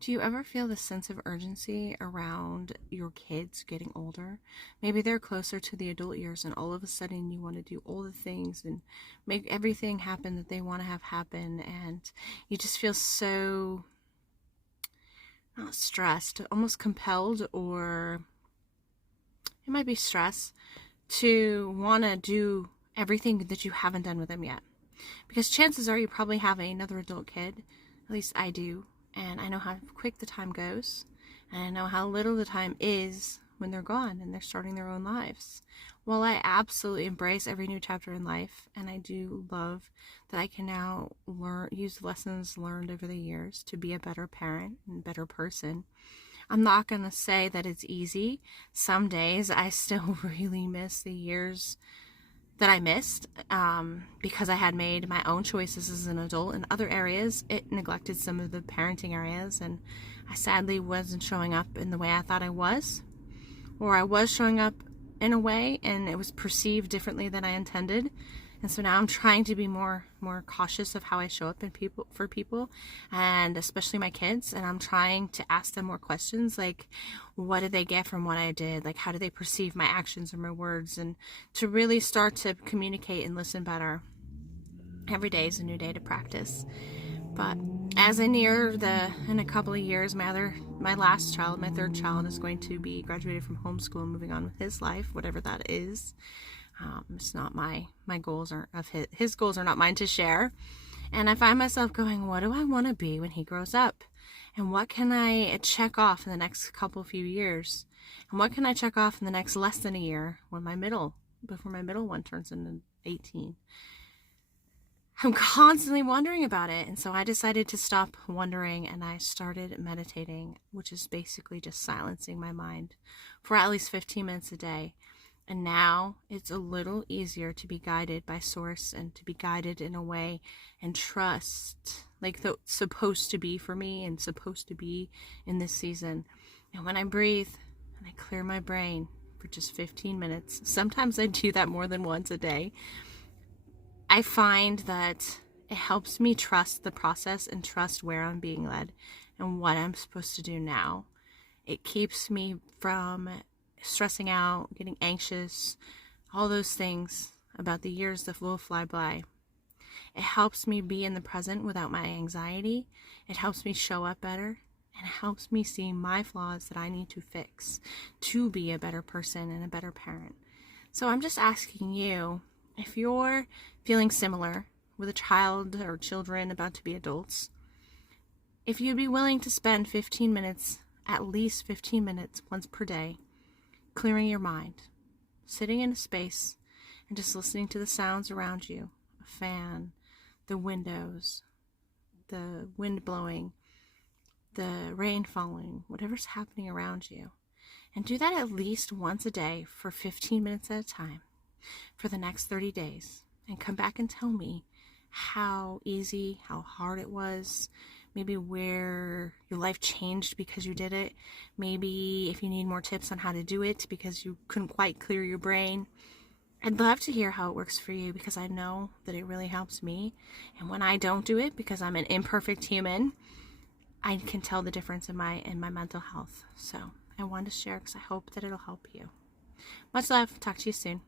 Do you ever feel this sense of urgency around your kids getting older? Maybe they're closer to the adult years, and all of a sudden you want to do all the things and make everything happen that they want to have happen, and you just feel so, not stressed, almost compelled, or it might be stress, to want to do everything that you haven't done with them yet. Because chances are you probably have another adult kid, at least I do, and I know how quick the time goes, and I know how little the time is when they're gone and they're starting their own lives. While I absolutely embrace every new chapter in life, and I do love that I can now use lessons learned over the years to be a better parent and better person, I'm not going to say that it's easy. Some days I still really miss the years that I missed because I had made my own choices as an adult. In other areas, it neglected some of the parenting areas, and I sadly wasn't showing up in the way I thought I was, or I was showing up in a way and it was perceived differently than I intended. And so now I'm trying to be more cautious of how I show up for people, and especially my kids. And I'm trying to ask them more questions, like, what did they get from what I did? Like, how do they perceive my actions or my words? And to really start to communicate and listen better. Every day is a new day to practice. But as I near in a couple of years, my last child, my third child, is going to be graduated from homeschool and moving on with his life, whatever that is. It's not my goals are of his goals are not mine to share. And I find myself going, what do I want to be when he grows up? And what can I check off in the next few years? And what can I check off in the next less than a year before my middle one turns into 18? I'm constantly wondering about it. And so I decided to stop wondering, and I started meditating, which is basically just silencing my mind for at least 15 minutes a day. And now it's a little easier to be guided by Source and to be guided in a way and trust like that's supposed to be for me and supposed to be in this season. And when I breathe and I clear my brain for just 15 minutes, sometimes I do that more than once a day, I find that it helps me trust the process and trust where I'm being led and what I'm supposed to do now. It keeps me from stressing out, getting anxious, all those things about the years that will fly by. It helps me be in the present without my anxiety. It helps me show up better, and it helps me see my flaws that I need to fix to be a better person and a better parent. So I'm just asking you, if you're feeling similar with a child or children about to be adults, if you'd be willing to spend 15 minutes, at least 15 minutes once per day, clearing your mind, sitting in a space and just listening to the sounds around you, a fan, the windows, the wind blowing, the rain falling, whatever's happening around you. And do that at least once a day for 15 minutes at a time for the next 30 days. And come back and tell me how easy, how hard it was, maybe where your life changed because you did it, maybe if you need more tips on how to do it because you couldn't quite clear your brain. I'd love to hear how it works for you, because I know that it really helps me. And when I don't do it, because I'm an imperfect human, I can tell the difference in my mental health. So I wanted to share because I hope that it'll help you. Much love. Talk to you soon.